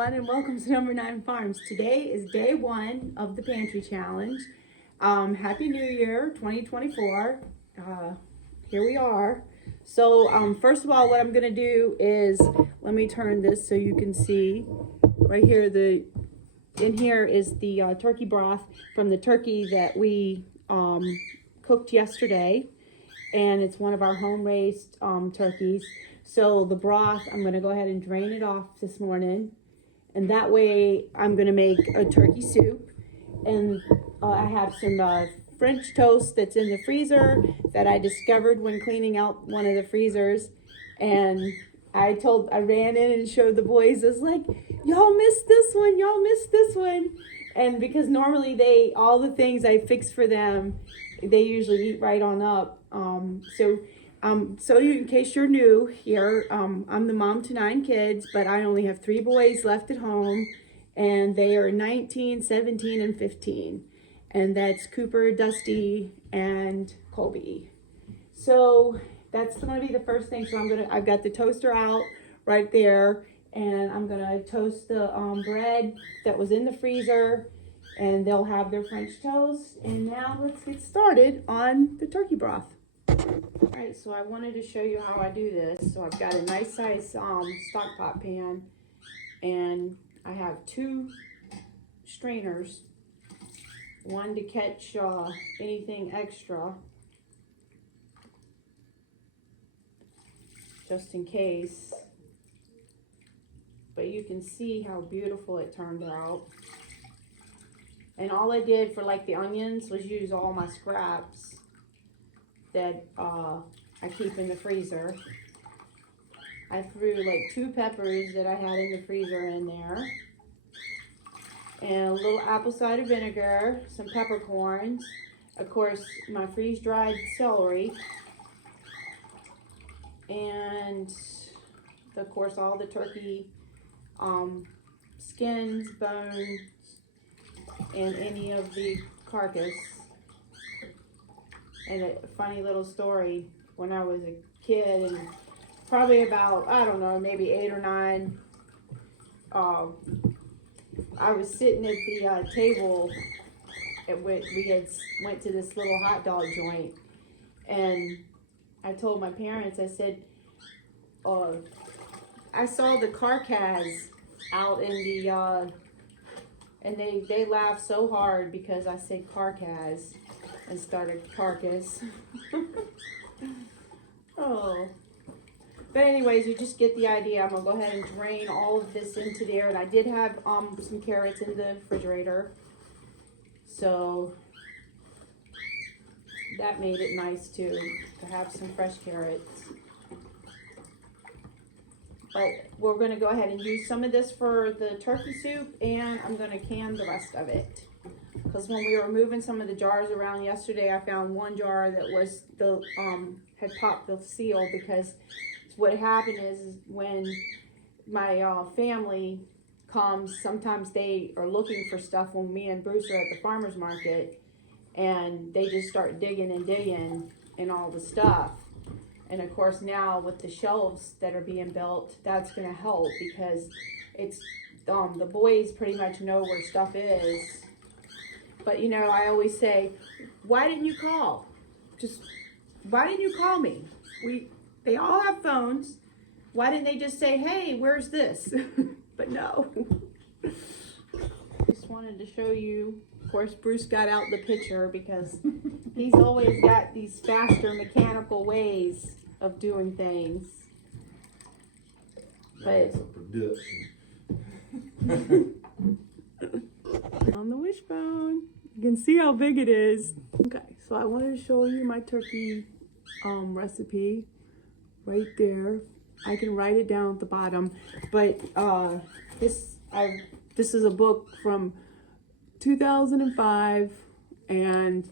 everyone, and welcome to Number 9 Farms. Today is day 1 of the Pantry Challenge. Happy New Year 2024. Here we are. So first of all, what I'm going to do is, let me turn this so you can see. Right here, in here is the turkey broth from the turkey that we cooked yesterday. And it's one of our home-raised turkeys. So the broth, I'm going to go ahead and drain it off this morning. And that way, I'm going to make a turkey soup. And I have some French toast that's in the freezer that I discovered when cleaning out one of the freezers. And I ran in and showed the boys, I was like, y'all missed this one, y'all missed this one. And because normally all the things I fix for them, they usually eat right on up. So in case you're new here, I'm the mom to 9 kids, but I only have 3 boys left at home, and they are 19, 17, and 15. And that's Cooper, Dusty, and Colby. So that's gonna be the first thing. So I've got the toaster out right there, and I'm gonna toast the bread that was in the freezer, and they'll have their French toast. And now let's get started on the turkey broth. All right, so I wanted to show you how I do this. So I've got a nice size stock pot pan, and I have 2 strainers, one to catch anything extra, just in case. But you can see how beautiful it turned out. And all I did for like the onions was use all my scraps that I keep in the freezer. I threw like 2 peppers that I had in the freezer in there, and a little apple cider vinegar, some peppercorns, of course my freeze-dried celery, and of course all the turkey skins, bones, and any of the carcass. And a funny little story, when I was a kid, and probably about, I don't know, maybe 8 or 9, I was sitting at the table at which we went to this little hot dog joint, and I told my parents, I said, I saw the carcass out in the, and they laughed so hard because I said carcass and started carcass. Oh. But anyways, you just get the idea. I'm gonna go ahead and drain all of this into there. And I did have some carrots in the refrigerator, so that made it nice too, to have some fresh carrots. But we're gonna go ahead and use some of this for the turkey soup, and I'm gonna can the rest of it. Because when we were moving some of the jars around yesterday, I found one jar that was had popped the seal, because what happened is when my family comes, sometimes they are looking for stuff when me and Bruce are at the farmer's market, and they just start digging and digging in all the stuff. And of course now with the shelves that are being built, that's going to help, because it's the boys pretty much know where stuff is. But you know, I always say, why didn't you call? Why didn't you call me? They all have phones. Why didn't they just say, hey, where's this? But no. Just wanted to show you. Of course, Bruce got out the pitcher because he's always got these faster mechanical ways of doing things. But on the wishbone, you can see how big it is. Okay, so I wanted to show you my turkey recipe right there. I can write it down at the bottom, but this is a book from 2005, and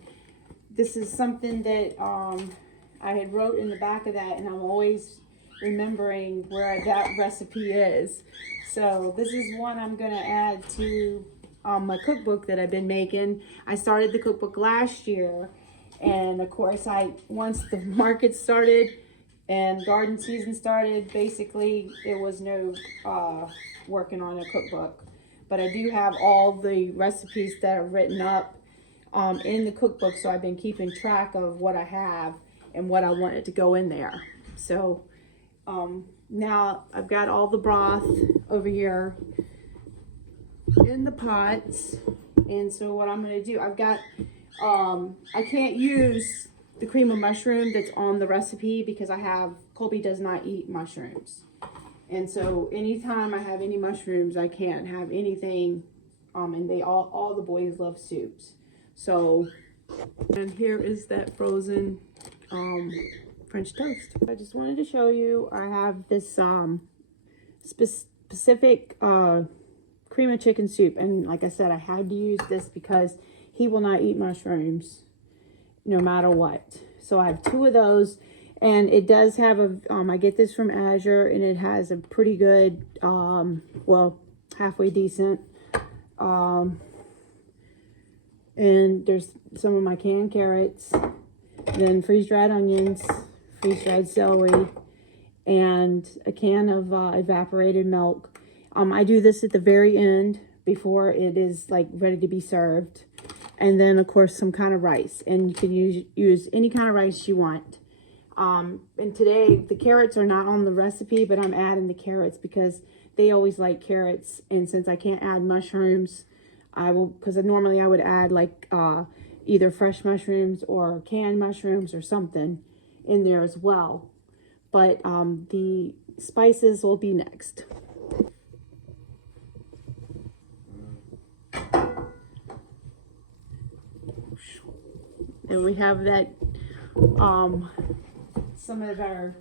this is something that I had wrote in the back of that, and I'm always remembering where that recipe is. So this is one I'm gonna add to my cookbook that I've been making. I started the cookbook last year, and of course once the market started and garden season started. Basically, there was no working on a cookbook, but I do have all the recipes that are written up in the cookbook, so I've been keeping track of what I have and what I wanted to go in there. So now I've got all the broth over here in the pots, and so what I'm going to do, I've got I can't use the cream of mushroom that's on the recipe because Colby does not eat mushrooms, and so anytime I have any mushrooms, I can't have anything. And they all the boys love soups. So, and here is that frozen French toast. I just wanted to show you, I have this specific cream of chicken soup, and like I said, I had to use this because he will not eat mushrooms no matter what. So I have 2 of those, and it does have a I get this from Azure, and it has a pretty good well, halfway decent and there's some of my canned carrots, then freeze-dried onions, freeze-dried celery, and a can of evaporated milk. I do this at the very end before it is like ready to be served. And then of course some kind of rice, and you can use any kind of rice you want. And today the carrots are not on the recipe, but I'm adding the carrots because they always like carrots, and since I can't add mushrooms, I will, because normally I would add like either fresh mushrooms or canned mushrooms or something in there as well. But the spices will be next. And we have that some of our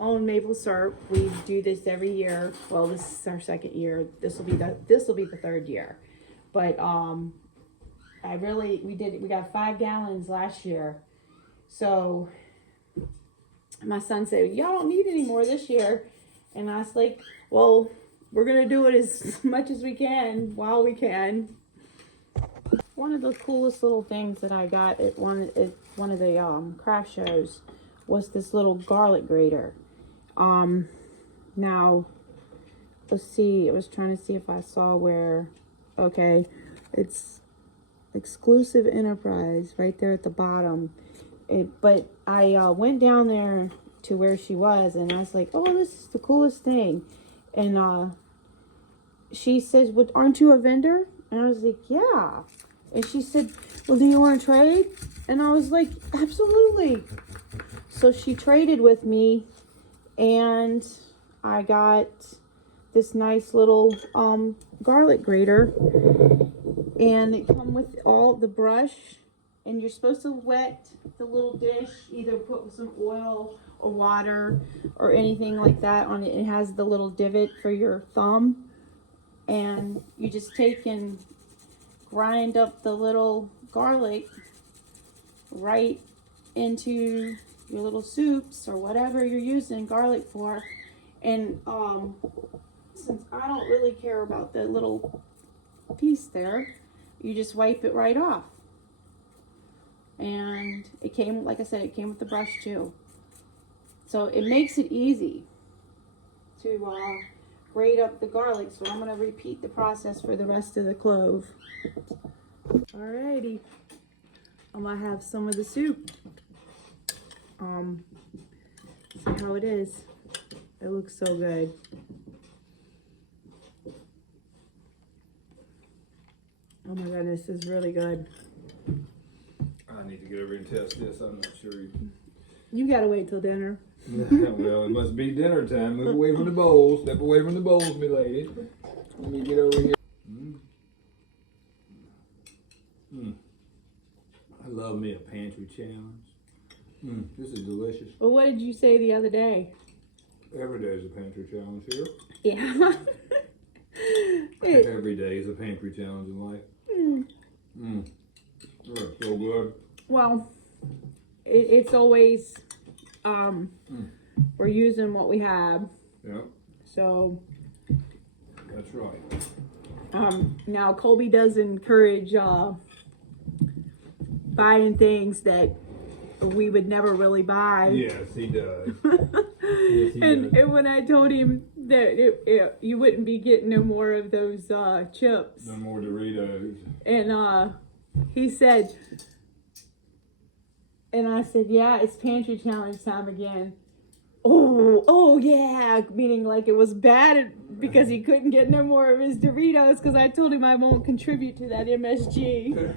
own maple syrup. We do this every year. Well, this is our 2nd year. This will be the 3rd year. But we got 5 gallons last year. So my son said, y'all don't need any more this year. And I was like, well, we're gonna do it as much as we can while we can. One of the coolest little things that I got at one of the craft shows was this little garlic grater. Now let's see, I was trying to see if I saw where. Okay, it's exclusive enterprise right there at the bottom. But I went down there to where she was, and I was like, oh, this is the coolest thing. And she says, well, aren't you a vendor? And I was like, yeah. And she said, well, do you want to trade? And I was like, absolutely. So she traded with me, and I got this nice little garlic grater, and it comes with all the brush, and you're supposed to wet the little dish, either put some oil or water or anything like that on it. It has the little divot for your thumb, and you just take and grind up the little garlic right into your little soups or whatever you're using garlic for. And since I don't really care about the little piece there, you just wipe it right off. And it came, like I said, it came with the brush too. So it makes it easy to grate up the garlic. So I'm going to repeat the process for the rest of the clove. Alrighty, I'm going to have some of the soup. See how it is. It looks so good. Oh my goodness, this is really good. I need to get over and test this. I'm not sure. You gotta wait till dinner. Well, it must be dinner time. Move away from the bowls. Step away from the bowls, me lady. Let me get over here. I love me a pantry challenge. This is delicious. Well, what did you say the other day? Every day is a pantry challenge here. Yeah. Every day is a pantry challenge in life. Oh, so good. Well, it's always we're using what we have. Yep. So that's right. Now Colby does encourage buying things that we would never really buy. Yes, he does. Yes, he and, does. and when I told him that you wouldn't be getting no more of those chips, No more Doritos. and he said, and I said, yeah, it's pantry challenge time again. Oh yeah, meaning like it was bad because he couldn't get no more of his Doritos because I told him I won't contribute to that MSG.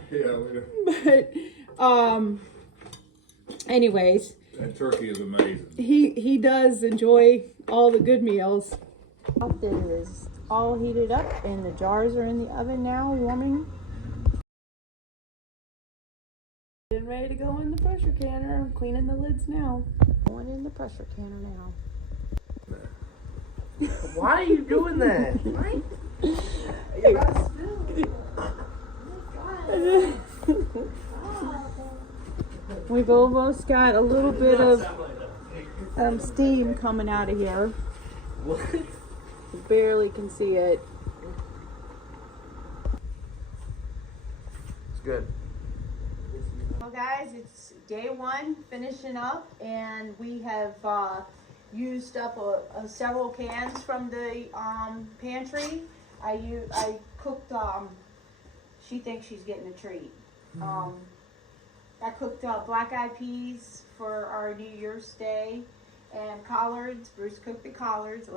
But anyways, that turkey is amazing. he does enjoy all the good meals. Up there is all heated up and the jars are in the oven now, warming. Getting ready to go in the pressure canner. I'm cleaning the lids now. Going in the pressure canner now. Why are you doing that? Right? You're about to spill. We've almost got a little bit of steam coming out of here. What? You barely can see it. It's good. Well guys, it's day one finishing up and we have used up several cans from the pantry. I cooked, she thinks she's getting a treat. I cooked black-eyed peas for our New Year's Day and collards. Bruce cooked the collards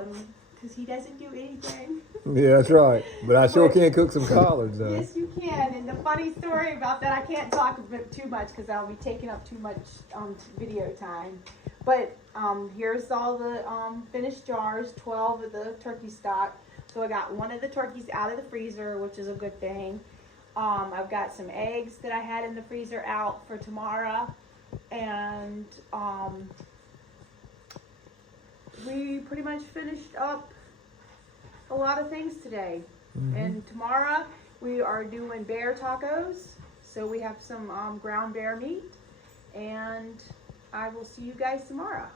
because he doesn't do anything. Yeah, that's right. But I sure can cook some collards, though. Yes, you can. And the funny story about that, I can't talk about too much because I'll be taking up too much video time. But here's all the finished jars, 12 of the turkey stock. So I got one of the turkeys out of the freezer, which is a good thing. I've got some eggs that I had in the freezer out for tomorrow. And we pretty much finished up a lot of things today. And tomorrow we are doing bear tacos. So we have some ground bear meat. And I will see you guys tomorrow.